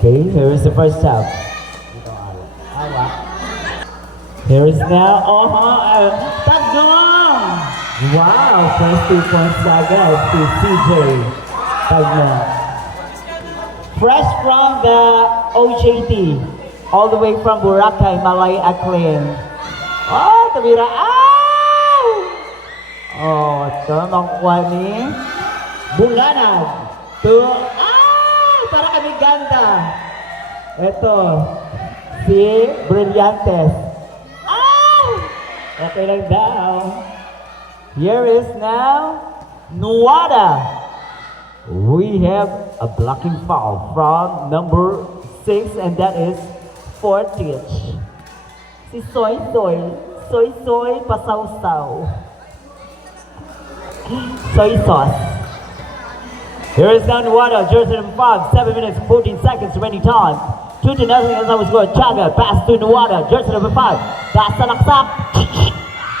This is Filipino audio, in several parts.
Okay, here is the first half. Here is now, Tagnon! Wow, first 2 points agad to CJ Tagnon. Fresh from the OJT, all the way from Boracay, Malay Aklan. Oh, tabira, oh, ito, makukuha ni Bulanag. Para kami ganda. Ito, si Brillantes. Okay lang daw. Here is now Nuada. We have a blocking foul from number 6, and that is Fortich. Si Soy Pasawsaw. Soy sauce. Here is now Nuada, jersey number 5, 7 minutes 14 seconds remaining time. 2-0 as I was going. Chaga, pass to Nuada, jersey number 5. That's the laksak.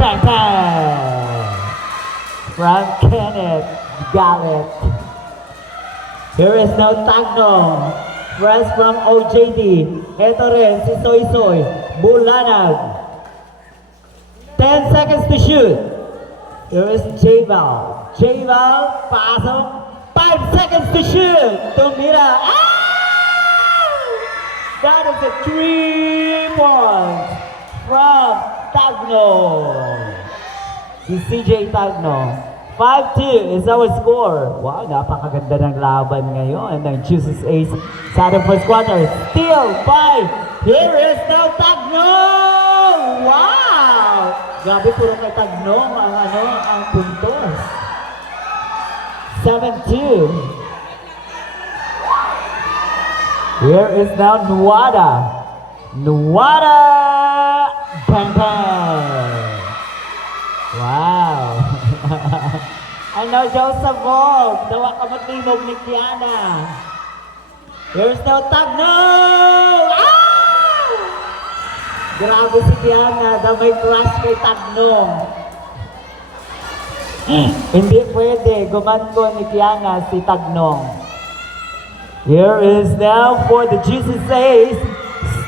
Bang, bang. From Kenneth Gallet. Here is now Tagno. Fresh from OJT. Ito rin si Soy Bulanag. 10 seconds to shoot. Here is J-Val. Pasok. 5 seconds to shoot. Tumira. That is a 3 points from Tagno. Si CJ Tagno. 5-2 is our score. Wow, napakaganda ng laban ngayon ng Juices Ace sa ating first quarter. Still by, here is now Tagno! Wow! Grabe, puro kay Tagno ang puntos. 7-2. Here is now Nuada. Bang bang. Wow. Ano, Joseph Vogue. Dawa ka matlinog ni Kiana. Here's now Tagno. Grabe si Kiana. May crush kay Tagno. Hindi pwede. Gumanto ni Kiana si Tagno. Here is now for the Juices Ace.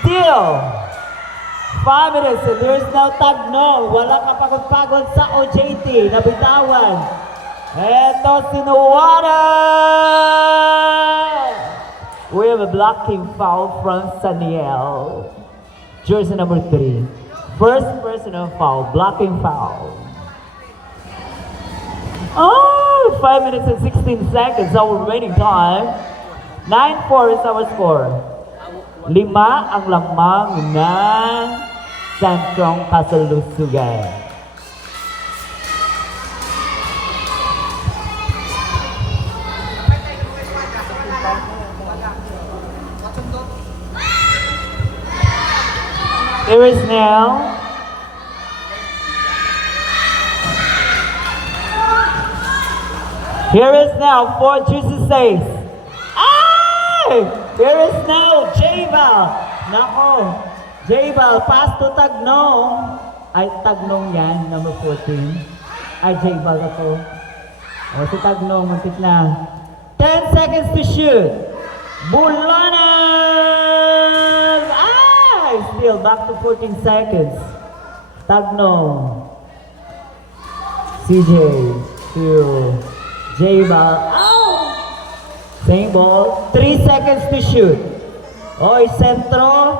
Still 5 minutes, and there's now Tagno. Wala kapagod-pagod sa OJT. Nabitawan. Eto si Nuada. We have a blocking foul from Saniel. Jersey number 3. First personal foul, blocking foul. 5 minutes and 16 seconds, our remaining time. 9-4 is our score. 5 ang lamang ng Sentrong Kasalusugan. Here is now for Juices Ace. Here is now J-Val. Nako, J-Val, pass to Tagno. Ay, Tagnong yan, number 14. Ay, J-Val ako. O, si Tagnong, muntik na. 10 seconds to shoot. Bulanag! Still back to 14 seconds. Tagno. CJ to J-Val. Same ball. 3 seconds to shoot. Oy, sentro.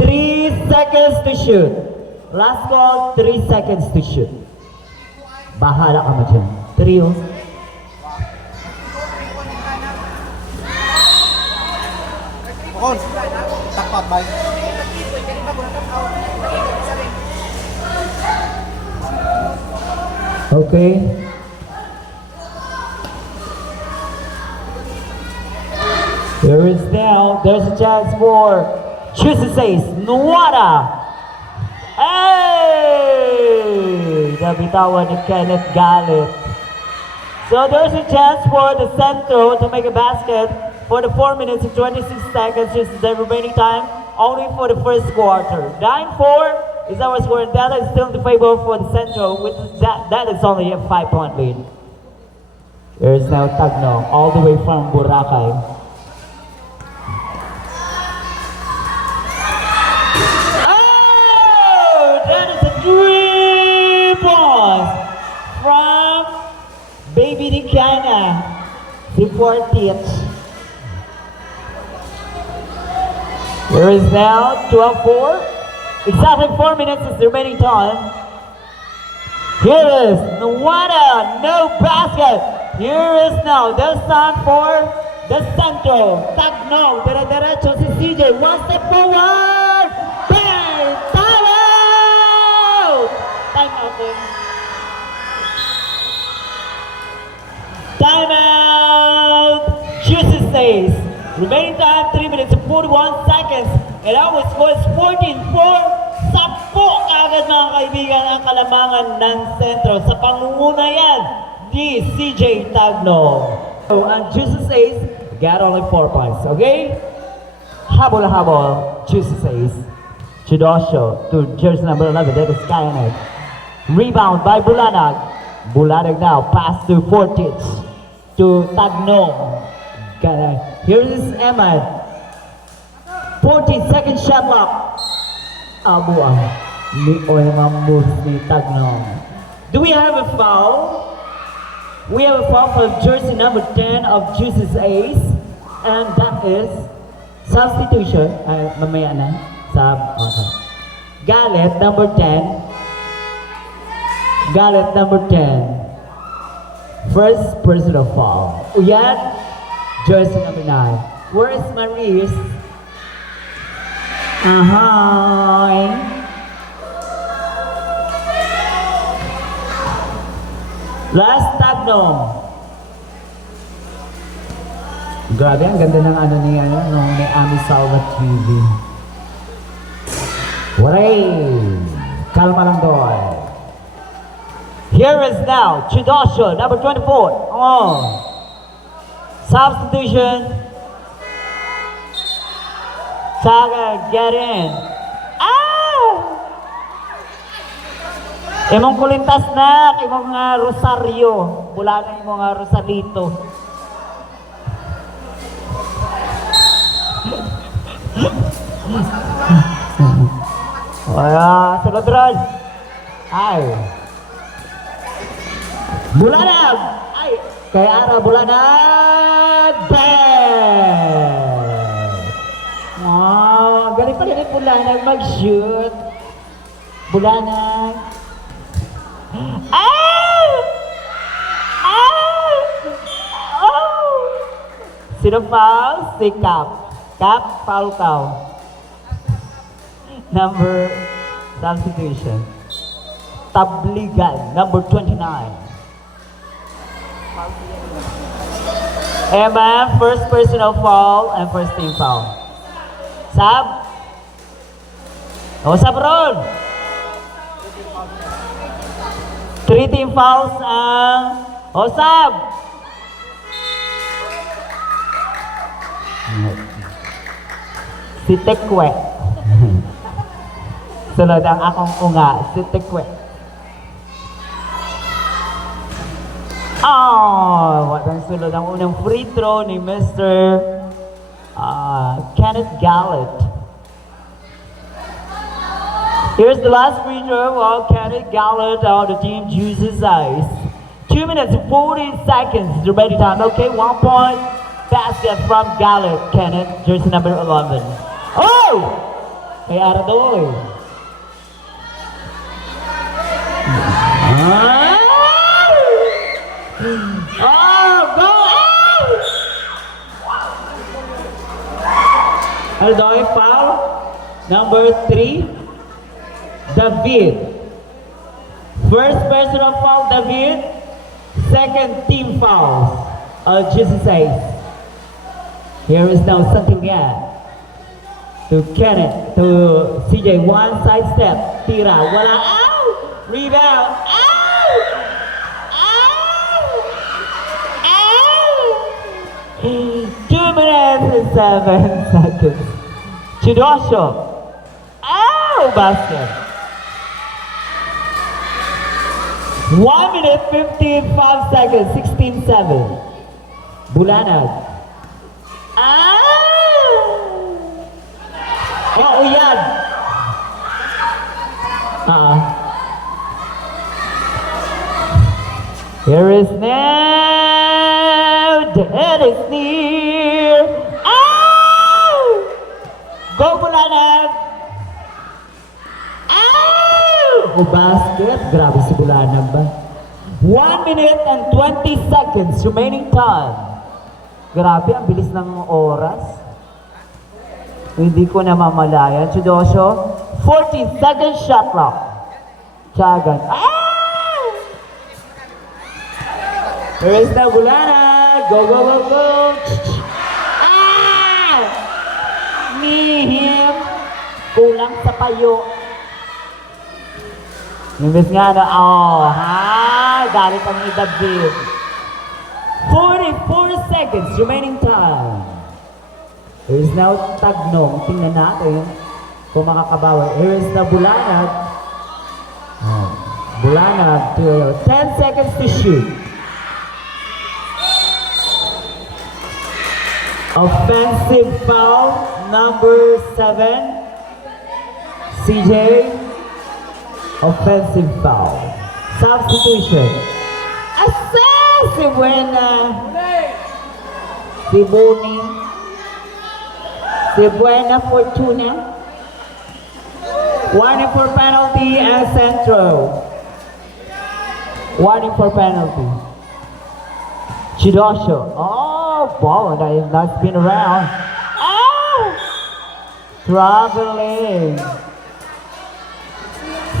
3 seconds to shoot. Last call, 3 seconds to shoot. Bahala ka mo dyan. 3 oh. Takpat ba? Okay. There is now, there's a chance for Juices Ace, Nuada. Hey! Nabitawan ni Kenneth Gallet. So there's a chance for the Centro to make a basket for the 4 minutes and 26 seconds. This is the remaining time, only for the first quarter. 9-4 is our score, and that is still in the favor for the Centro, which is that is only a 5-point lead. There is now Tagno, all the way from Boracay. 3 points from Baby Nicana. Si Fortich. There is now 12-4. Exactly 4 minutes is the remaining time. Here is Nuwada, no basket. Here is now the time for the central. Tagno, derecho si CJ. One step forward. Bang! Time out! Time out. Time out! Jesus says. Remaining time 3 minutes and 41 seconds. And our score is 14-4. 10 agad mga kaibigan ang kalamangan ng sentro sa pangunguna yan ni CJ Tagno. So, and Jesus says, got only 4 points, okay? Habol, Jesus says. Chidosho to jersey number 11, that is Kyaneg. Rebound by Bulanag. Bulanag now, pass to Fortich. To Tagno. Here is Emma. 14-second shot clock. Abuang ni Oyamang moves ni Tagno. Do we have a foul? We have a foul for jersey number 10 of Jesus Ace. And that is substitution. Mamaya na. Okay. Galet number 10. Galet number 10. First personal foul. Uyan, jersey number 9. Where is Maris? Ahoy! Last Tagno. Grabe, ang ganda ng ano ni Ami Salva TV. Waray! Kalma lang doon. Here is now Chidosho, number 24. Oh. Substitution. Saga, get in. Ah! Imong kulintas na, imong nga Rosario. Wala na imong nga Rosalito. Wala, sunod ron. Ay. Bulanag! Ay, kay Ara Bulanag! Bang! Wow, galing pala ni Bulanag mag-shoot. Bulanag. Ah! Ah! Oh! Sino foul? Si Cap. Cap, foul cow. Number, substitution. Tabligan, number 29. Emma, first personal foul and first team foul. Sab? O, Sab Ron! 3 team fouls ang... O, Sab! Si Tekwe. Sunod ang akong unga, si Tekwe. Oh! Watang sunod ang unang free throw ni Mr. Kenneth Gallet. Here's the last free throw of Kenneth Gallet of the team Jesus Ice. 2 minutes and 40 seconds is the ready time. Okay, 1 point basket from Gallet, Kenneth, jersey number 11. Oh! Kay Aradoy. Oh, go! Aradoy foul. Number 3, David. First personal foul, David. Second team foul, Jesus Ace. Here is now Santillan. To Kenneth, to CJ, one side step, tira, wala, ow! Rebound, ow! Ow! Ow! 2 minutes and 7 seconds. Chidosho, ow! Basket. 1 minute, 55 seconds, 16-7. Bulanag. Oh, yan. Here is now. The end is near. Ow! Go Bulanag! Ow! O basket. Grabe si Bulanag ba? 1 minute and 20 seconds remaining time. Grabe, ang bilis ng oras. Hindi ko na mamalayan. Chudosyo, 14 seconds shot clock. Tiyagan. Ah! Here is the Bulanag. Go, go, go, go. Ah! Mihim. Kulang sa payo. Imbes nga na, oh, ha? Galit ang idabid. 44 seconds remaining time. Here is now Tagnong. Tingnan natin kung makakabawi. Here is the Bulanag. Oh, Bulanag to 10 seconds to shoot. Offensive foul number 7. CJ. Offensive foul. Substitution. Assess si Buena. Si Boni. Si Buena Fortuna. Warning for penalty and Centro. Warning for penalty. Chidosho. Oh, ball that is not been around. Oh! Traveling.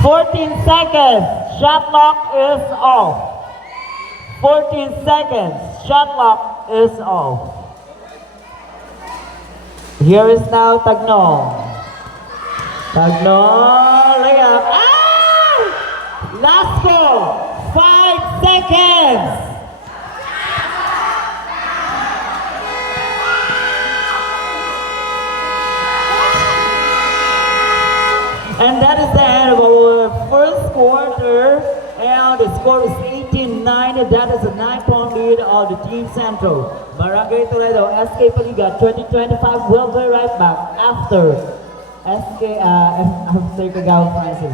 14 seconds. Shot clock is off. 14 seconds. Shot clock is off. Here is now Tagnong. Tagnong, layup. Ah! Last goal. 5 seconds. And that is the end of our first quarter. And the score is 18-9. That is a 9-point lead of the Team Central. Barangay Toledo, SK Paliga 2025 will be right back after SK after Kagawa Francis.